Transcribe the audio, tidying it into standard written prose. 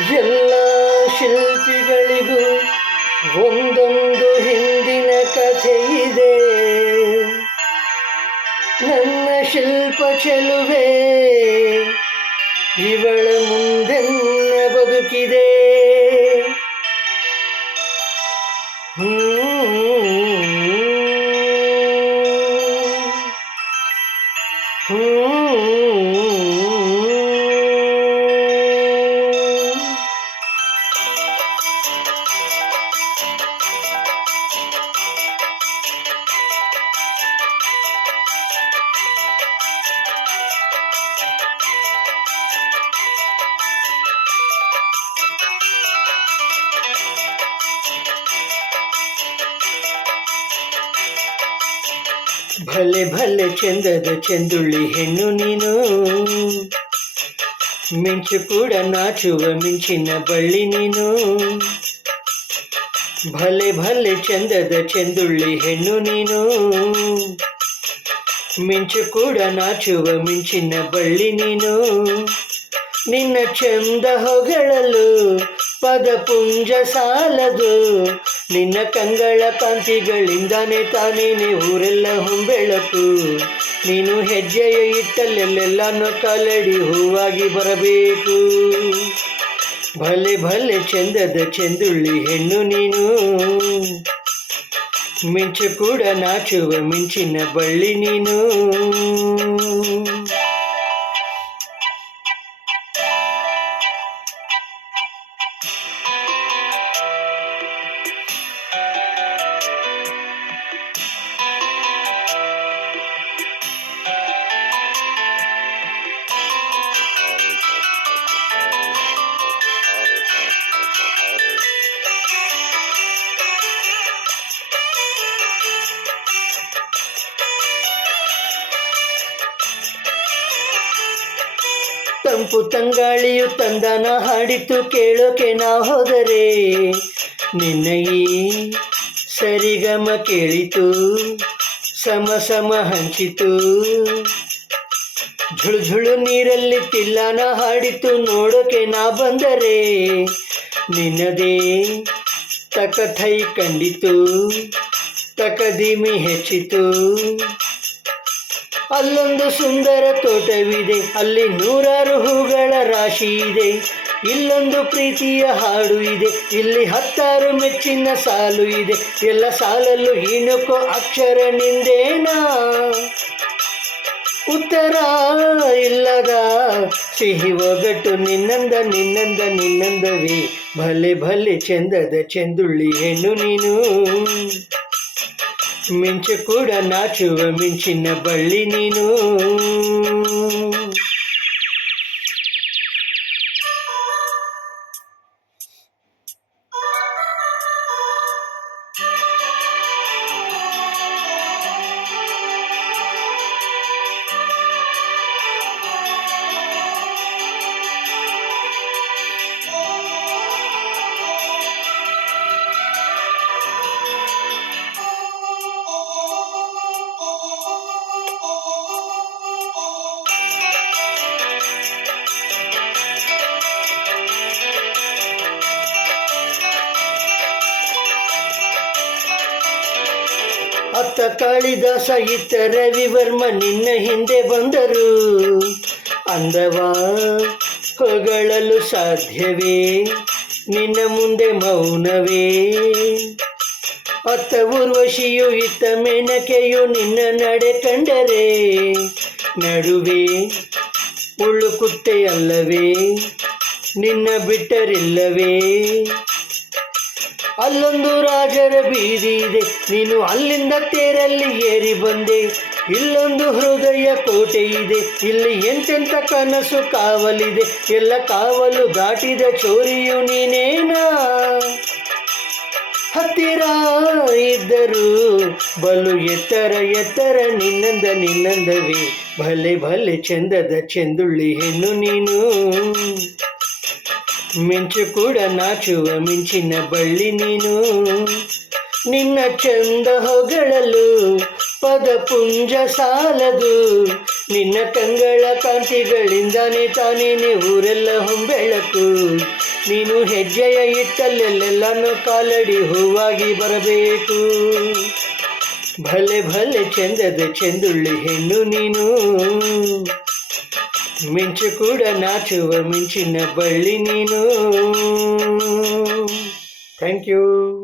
ಎಲ್ಲ ಶಿಲ್ಪಿಗಳಿಗೂ ಒಂದೊಂದು ಹಿಂದಿನ ಕಥೆ ಇದೆ. ನನ್ನ ಶಿಲ್ಪ ಚೆಲುವೆ ಇವಳ ಮುಂದೆನ್ನ ಬದುಕಿದೆ. ಭಲೆ ಭಲೆ ಚಂದದ ಚೆಂದುಳ್ಳಿ ಹೆಣ್ಣು ನೀನು, ಮಿಂಚು ಕೂಡ ನಾಚುವ ಮಿಂಚಿನ ಬಳ್ಳಿ ನೀನು. ಭಲೆ ಭಲೆ ಚಂದದ ಚೆಂದುಳ್ಳಿ ಹೆಣ್ಣು ನೀನು, ಮಿಂಚು ಕೂಡ ನಾಚುವ ಮಿಂಚಿನ ಬಳ್ಳಿ ನೀನು. ನಿನ್ನ ಚಂದ ಹೊಗಳಲು ಪದಪುಂಜ ಸಾಲದು, ನಿನ್ನ ಕಂಗಳ ಕಾಂತಿಗಳಿಂದಾನೆ ತಾನೇನೆ ಊರೆಲ್ಲ ಹೊಂಬೆಳಕು. ನೀನು ಹೆಜ್ಜೆಯ ಇಟ್ಟಲ್ಲೆಲ್ಲೆಲ್ಲಾನು ಕಾಲಡಿ ಹೂವಾಗಿ ಬರಬೇಕು. ಭಲೆ ಭಲೆ ಚಂದದ ಚೆಂದುಳ್ಳಿ ಹೆಣ್ಣು ನೀನು, ಮಿಂಚು ಕೂಡ ನಾಚುವ ಮಿಂಚಿನ ಬಳ್ಳಿ ನೀನು. ತಂಪು ತಂಗಾಳಿಯು ತಂದನ ಹಾಡಿತು ಕೇಳೋಕೆ ನಾ ಹೋದರೆ, ನಿನ್ನ ಈ ಸರಿಗಮ ಕೇಳಿತು ಸಮ ಸಮ ಹಂಚಿತು. ಝುಳು ಝುಳು ನೀರಲ್ಲಿ ತಿಲ್ಲನ ಹಾಡಿತು ನೋಡೋಕೆ ನಾ ಬಂದರೆ, ನಿನ್ನದೇ ತಕಥೈ ಕಂಡಿತು ತಕದಿಮಿ ಹೆಚ್ಚಿತು. ಅಲ್ಲೊಂದು ಸುಂದರ ತೋಟವಿದೆ, ಅಲ್ಲಿ ನೂರಾರು ಹೂಗಳ ರಾಶಿ ಇದೆ. ಇಲ್ಲೊಂದು ಪ್ರೀತಿಯ ಹಾಡು ಇದೆ, ಇಲ್ಲಿ 10 ಮೆಚ್ಚಿನ ಸಾಲು ಇದೆ. ಎಲ್ಲ ಸಾಲಲ್ಲೂ ಇಣುಕೋ ಅಕ್ಷರ ನಿಂದೇನಾ, ಉತ್ತರ ಇಲ್ಲದ ಸಿಹಿ ಒಗಟು ನಿನ್ನಂದ ನಿನ್ನಂದ ನಿನ್ನಂದವೇ. ಭಲೆ ಭಲೆ ಚಂದದ ಚೆಂದುಳ್ಳಿ ಹೆಣ್ಣು ನೀನು, ಮಿಂಚು ಕೂಡ ನಾಚುವ ಮಿಂಚಿನ ಬಳ್ಳಿ ನೀನು. ಅತ್ತ ಕಾಳಿದಾಸ ಇತ್ತ ರವಿವರ್ಮ ನಿನ್ನ ಹಿಂದೆ ಬಂದರು. ಅಂದವ ಹೊಗಳಲು ಸಾಧ್ಯವೇ, ನಿನ್ನ ಮುಂದೆ ಮೌನವೇ. ಅತ್ತ ಊರ್ವಶಿಯು ಇತ್ತ ಮೇನಕೆಯು ನಿನ್ನ ನಡೆ ಕಂಡರೆ, ನಡುವೆ ಉಳುಕುತ್ತೆ ಅಲ್ಲವೇ, ನಿನ್ನ ಬಿಟ್ಟರಿಲ್ಲವೇ. ಅಲ್ಲೊಂದು ರಾಜರ ಬೀದಿ ಇದೆ, ನೀನು ಅಲ್ಲಿಂದ ತೇರಲ್ಲಿ ಏರಿ ಬಂದೆ. ಇಲ್ಲೊಂದು ಹೃದಯ ಕೋಟೆ ಇದೆ, ಇಲ್ಲಿ ಎಂತೆಂಥ ಕನಸು ಕಾವಲಿದೆ. ಎಲ್ಲ ಕಾವಲು ದಾಟಿದ ಚೋರಿಯು ನೀನೇನಾ, ಹತ್ತಿರ ಇದ್ದರು ಬಲು ಎತ್ತರ ಎತ್ತರ ನಿನ್ನಂದ ನಿನ್ನಂದವೇ. ಭಲೆ ಭಲೆ ಚಂದದ ಚೆಂದುಳ್ಳಿ ಹೆಣ್ಣು ನೀನು, ಮಿಂಚು ಕೂಡ ನಾಚುವ ಮಿಂಚಿನ ಬಳ್ಳಿ ನೀನು. ನಿನ್ನ ಚಂದ ಹೊಗಳಲು ಪದಪುಂಜ ಸಾಲದು, ನಿನ್ನ ಕಂಗಳ ಕಾಂತಿಗಳಿಂದಾನೆ ತಾನೇನೆ ಊರೆಲ್ಲ ಹೊಂಬೆಳಕು. ನೀನು ಹೆಜ್ಜೆಯ ಇಟ್ಟಲ್ಲೆಲ್ಲೆಲ್ಲನೂ ಕಾಲಡಿ ಹೂವಾಗಿ ಬರಬೇಕು. ಭಲೆ ಭಲೆ ಚಂದದ ಚೆಂದುಳ್ಳಿ ಹೆಣ್ಣು ನೀನು, ಮಿಂಚು ಕೂಡ ನಾಚುವ ಮಿಂಚಿನ ಬಳ್ಳಿ ನೀನು. Thank you.